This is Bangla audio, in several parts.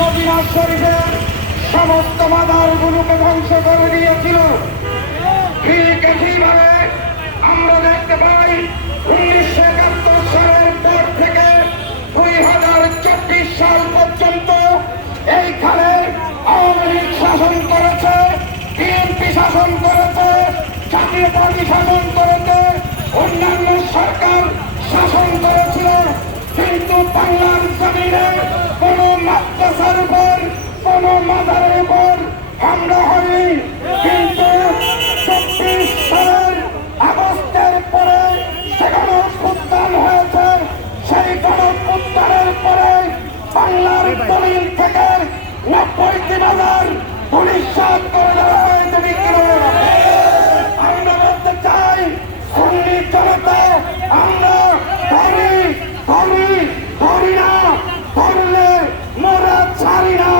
মদিনা শরীফের সমস্ত মাজারগুলোকে ধ্বংস করে দিয়েছিল। ঠিক একইভাবে আমরা দেখতে পাই 1971 সালের পর থেকে 2024 সাল পর্যন্ত এইখানে আওয়ামী লীগ শাসন করেছে, বিএনপি শাসন করেছে, জাতীয় পার্টি শাসন করেছে, অন্যান্য সরকার শাসন করেছিল। কিন্তু বাংলার জমিনে কোন মাদ্রাসার উপর, কোন মাজারের উপর হামলা হয়নি। কিন্তু 24 সালের আগস্টের পরে সেখানে উত্থান হয়েছে। সেই গণঅভ্যুত্থানের পরে বাংলার জমিন থেকে 90টি বাজার পুলিশাত করে দেওয়া হয়েছে। আমরা বলতে চাই, সুন্নি জনতা আমরা ধরি না, ধরলে মোরা ছাড়ি না।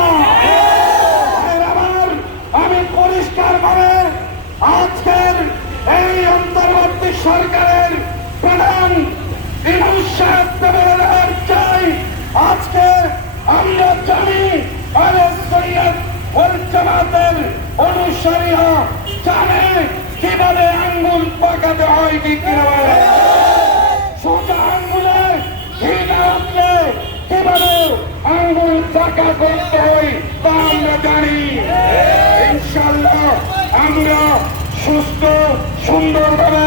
আমার আমি পরিষ্কার ভাবে আজকের এই অন্তর্বর্তী সরকারের প্রধান ইমাম সাহেবকে বলে চাই, আজকে আমরা জানি আহলে সুন্নাত ওয়াল জামাতের অনুসারীরা জানে কিভাবে আঙ্গুল পাকাতে হয়। ঠিক কিনা সোজা আঙ্গুলে ঘিটা উঠলে কিভাবে আঙ্গুল পাকা করতে হয় তা আমরা জানি। ইনশাআল্লাহ আমরা সুস্থ সুন্দরভাবে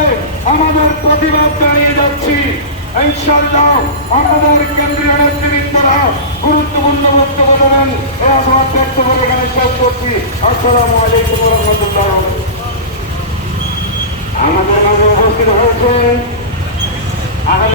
আমাদের প্রতিবাদ জানিয়ে যাচ্ছি। ইনশাআল্লাহ আমাদের কেন্দ্রীয় নেতৃবৃন্দরা গুরুত্বপূর্ণ বক্তব্য দেবেন। এই আশাবাদ ব্যক্ত করে এখানে শেষ করছি। আসসালামু আলাইকুম ওয়া রাহমাতুল্লাহ। আমাদের মাঝে উপস্থিত হয়েছেন